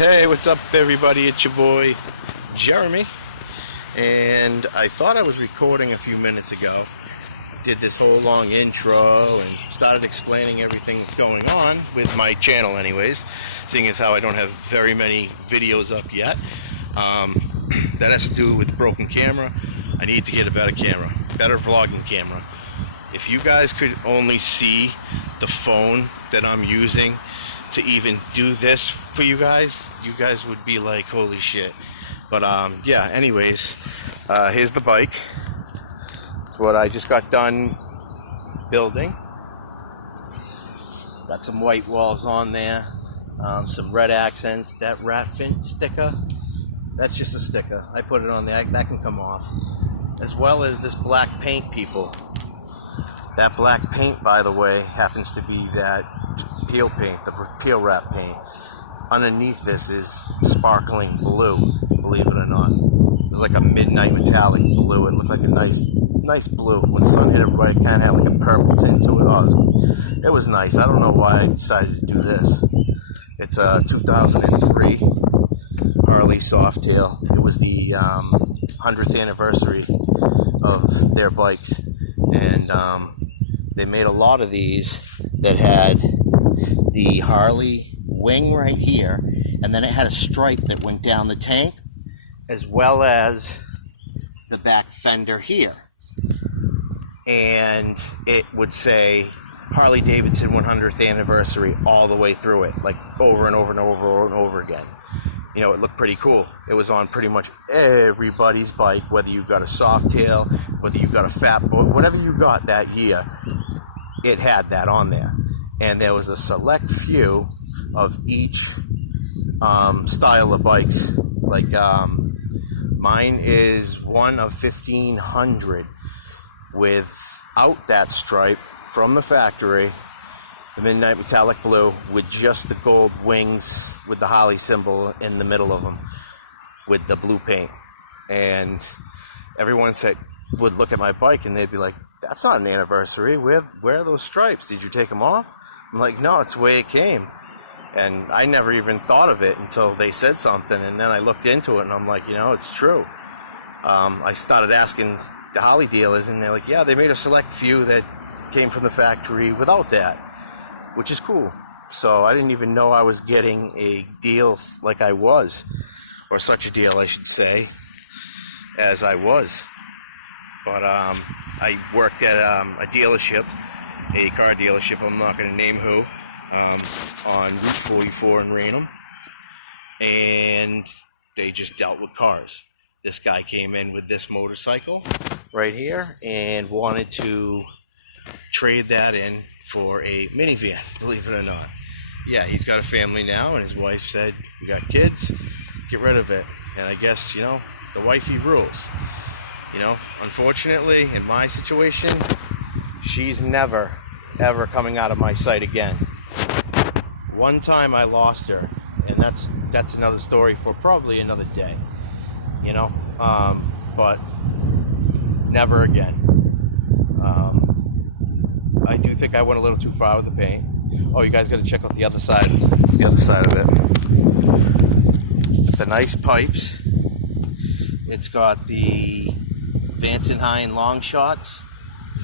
Hey, what's up, everybody? It's your boy, Jeremy. And I thought I was recording a few minutes ago. Did this whole long intro and started explaining everything that's going on with my channel anyways, seeing as how I don't have very many videos up yet. That has to do with the broken camera. I need to get a better camera, better vlogging camera. If you guys could only see the phone that I'm using to even do this for you guys would be like, holy shit. But yeah, anyways, here's the bike. It's what I just got done building. Got some white walls on there, some red accents. That Ratfin sticker, that's just a sticker. I put it on there, that can come off. As well as this black paint, people. That black paint, by the way, happens to be that peel paint, the peel wrap paint. Underneath this is sparkling blue, believe it or not. It was like a midnight metallic blue. It looked like a nice blue. When the sun hit it right, it kind of had like a purple tint to it. Oh, it was nice. I don't know why I decided to do this. It's a 2003 Harley Softail. It was the 100th anniversary of their bikes. And they made a lot of these that had the Harley wing right here, and then it had a stripe that went down the tank, as well as the back fender here. And it would say Harley Davidson 100th anniversary all the way through it, like over and over and over and over again. You know, it looked pretty cool. It was on pretty much everybody's bike, whether you got a Softail, whether you got a Fat Boy, whatever you got that year, it had that on there. And there was a select few of each style of bikes. Like mine is one of 1,500 without that stripe from the factory, the midnight metallic blue, with just the gold wings with the Harley symbol in the middle of them with the blue paint. And everyone would look at my bike and they'd be like, that's not an anniversary. Where are those stripes? Did you take them off? I'm like, no, it's the way it came. And I never even thought of it until they said something, and then I looked into it and I'm like, you know, it's true. I started asking the Harley dealers and they're like, yeah, they made a select few that came from the factory without that, which is cool. So I didn't even know I was getting a deal like I was, or such a deal, I should say, as I was. But I worked at a dealership, a car dealership, I'm not going to name who, on Route 44 in Raynham, and they just dealt with cars. This guy came in with this motorcycle right here and wanted to trade that in for a minivan, believe it or not. Yeah, he's got a family now, and his wife said, we got kids, get rid of it. And I guess, you know, the wifey rules. You know, unfortunately, in my situation, she's never, ever coming out of my sight again. One time I lost her, and that's another story for probably another day, you know, but never again. I do think I went a little too far with the paint. Oh, you guys got to check out the other side of it. The nice pipes. It's got the Vance & Hine long shots,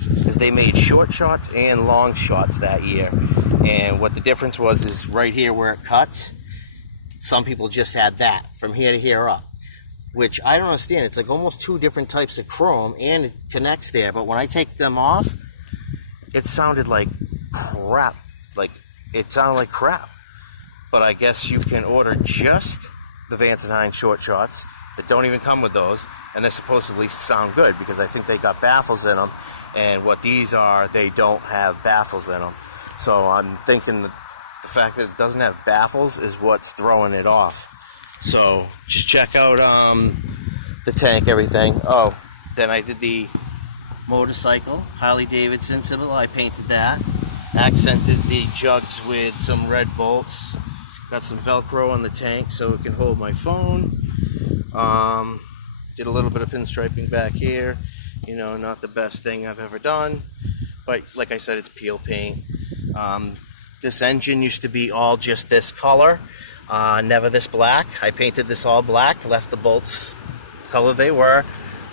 because they made short shots and long shots that year. And what the difference was is right here where it cuts, some people just had that from here to here up, which I don't understand. It's like almost two different types of chrome, and it connects there. But when I take them off, it sounded like crap. Like, it sounded like crap. But I guess you can order just the Vance & Hine short shots that don't even come with those, and they supposedly sound good, because I think they got baffles in them, and what these are, they don't have baffles in them. So I'm thinking that the fact that it doesn't have baffles is what's throwing it off. So just check out the tank, everything. Oh, then I did the motorcycle, Harley Davidson symbol. I painted that, accented the jugs with some red bolts, got some Velcro on the tank so it can hold my phone. Did a little bit of pinstriping back here, you know, not the best thing I've ever done, but like I said, it's peel paint. This engine used to be all just this color. Never this black. I painted this all black, left the bolts color they were,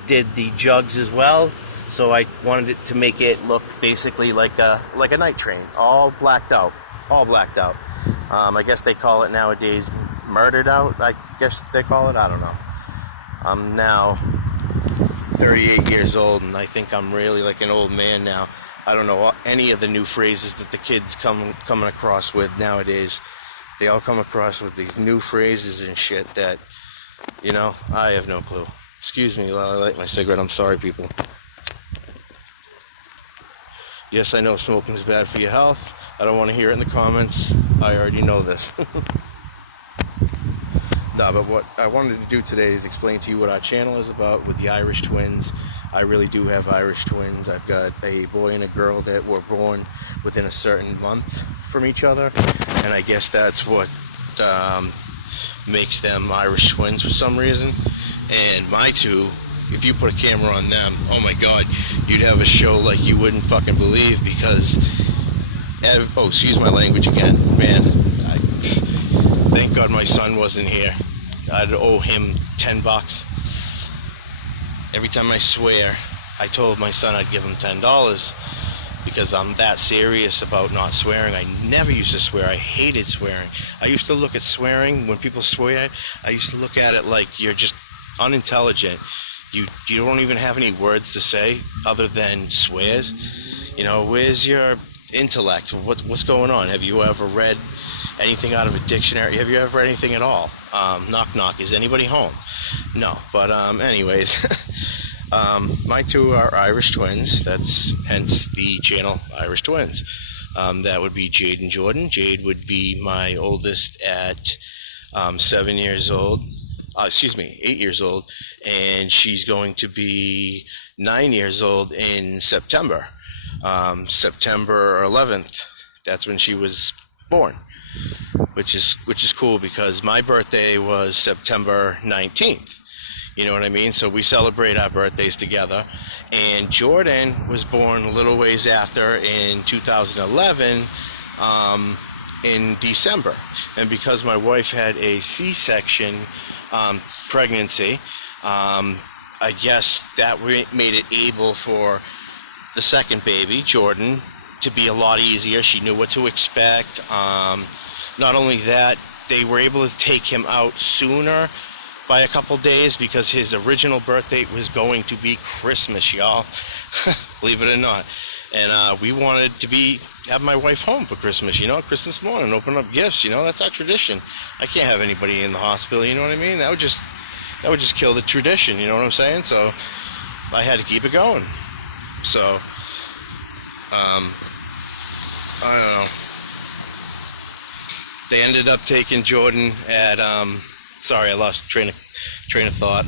did the jugs as well. So I wanted it to make it look basically like a night train, all blacked out. I guess they call it nowadays murdered out. I guess they call it. I don't know. I'm now 38 years old, and I think I'm really like an old man now. I don't know any of the new phrases that the kids coming across with nowadays. They all come across with these new phrases and shit that, I have no clue. Excuse me while I light my cigarette. I'm sorry, people. Yes, I know smoking's bad for your health. I don't want to hear it in the comments. I already know this. No, but what I wanted to do today is explain to you what our channel is about with the Irish twins. I really do have Irish twins. I've got a boy and a girl that were born within a certain month from each other, and I guess that's what makes them Irish twins for some reason. And my two, if you put a camera on them, oh my god, you'd have a show like you wouldn't fucking believe, because excuse my language again, man. Thank God my son wasn't here. I'd owe him $10. Every time I swear, I told my son I'd give him $10 because I'm that serious about not swearing. I never used to swear. I hated swearing. I used to look at swearing, when people swear, I used to look at it like you're just unintelligent. You don't even have any words to say other than swears. Where's your intellect? What's going on? Have you ever read anything out of a dictionary? Have you ever read anything at all? Knock knock, is anybody home? No, but anyways, my two are Irish twins. That's hence the channel Irish Twins. That would be Jade and Jordan. Jade would be my oldest at 8 years old, and she's going to be 9 years old in September. September 11th, that's when she was born, which is cool because my birthday was September 19th. You know what I mean? So we celebrate our birthdays together. And Jordan was born a little ways after in 2011, in December. And because my wife had a C-section pregnancy, I guess that made it able for the second baby, Jordan, to be a lot easier. She knew what to expect. Not only that, they were able to take him out sooner by a couple days because his original birth date was going to be Christmas, y'all. Believe it or not. And we wanted to have my wife home for Christmas, Christmas morning, open up gifts, that's our tradition. I can't have anybody in the hospital, you know what I mean? That would just kill the tradition, you know what I'm saying? So I had to keep it going. So I don't know. They ended up taking Jordan at sorry, I lost train of thought.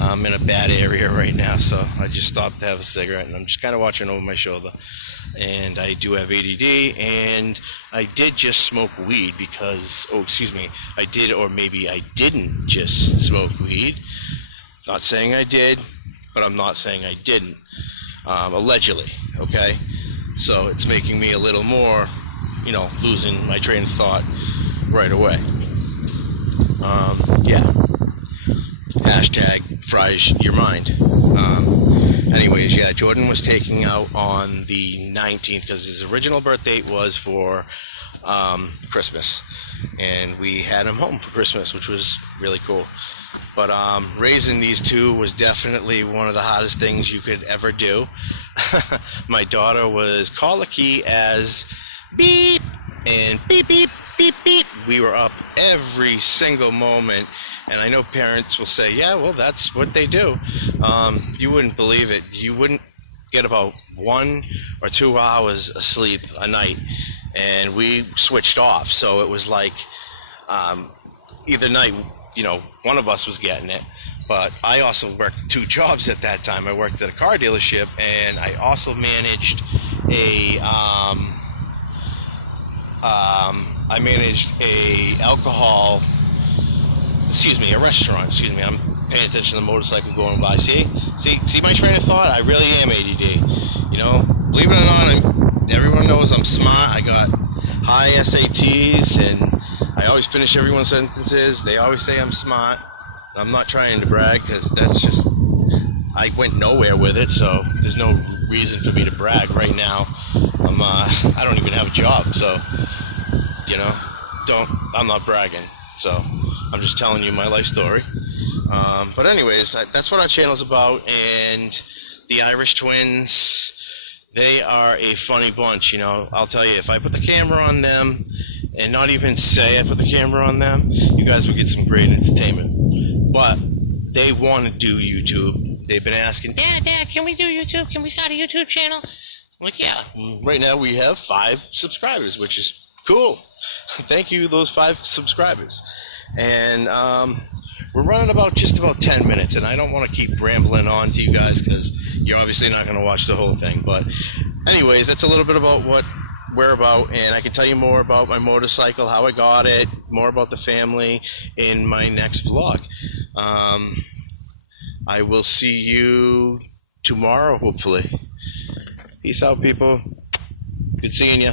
I'm in a bad area right now, so I just stopped to have a cigarette, and I'm just kind of watching over my shoulder. And I do have ADD, and I did just smoke weed because, I did, or maybe I didn't just smoke weed. Not saying I did, but I'm not saying I didn't. Allegedly, okay? So it's making me a little more, losing my train of thought right away. Yeah. Hashtag fries your mind. Anyways, yeah, Jordan was taken out on the 19th because his original birth date was for Christmas. And we had him home for Christmas, which was really cool. But raising these two was definitely one of the hardest things you could ever do. My daughter was colicky as beep and beep, beep, beep, beep. We were up every single moment. And I know parents will say, yeah, well, that's what they do. You wouldn't believe it. You wouldn't get about 1 or 2 hours of sleep a night. And we switched off. So it was like either night, one of us was getting it. But I also worked 2 jobs at that time. I worked at a car dealership, and I also managed a a restaurant. I'm paying attention to the motorcycle going by. See my train of thought? I really am ADD. Believe it or not, everyone knows I'm smart. I got high SATs, and I always finish everyone's sentences. They always say I'm smart. I'm not trying to brag because that's just, I went nowhere with it, so there's no reason for me to brag right now. I don't even have a job, so, you know, I'm not bragging. So I'm just telling you my life story. But anyways, that's what our channel's about. And the Irish twins, they are a funny bunch, you know. I'll tell you, if I put the camera on them and not even say I put the camera on them, you guys would get some great entertainment. But they want to do YouTube. They've been asking, Dad, can we do YouTube? Can we start a YouTube channel? I'm like, yeah. Right now we have 5 subscribers, which is cool. Thank you, those 5 subscribers. And we're running just about 10 minutes, and I don't want to keep rambling on to you guys because you're obviously not going to watch the whole thing. But anyways, that's a little bit about what we're about, and I can tell you more about my motorcycle, how I got it, more about the family in my next vlog. I will see you tomorrow, hopefully. Peace out, people. Good seeing you.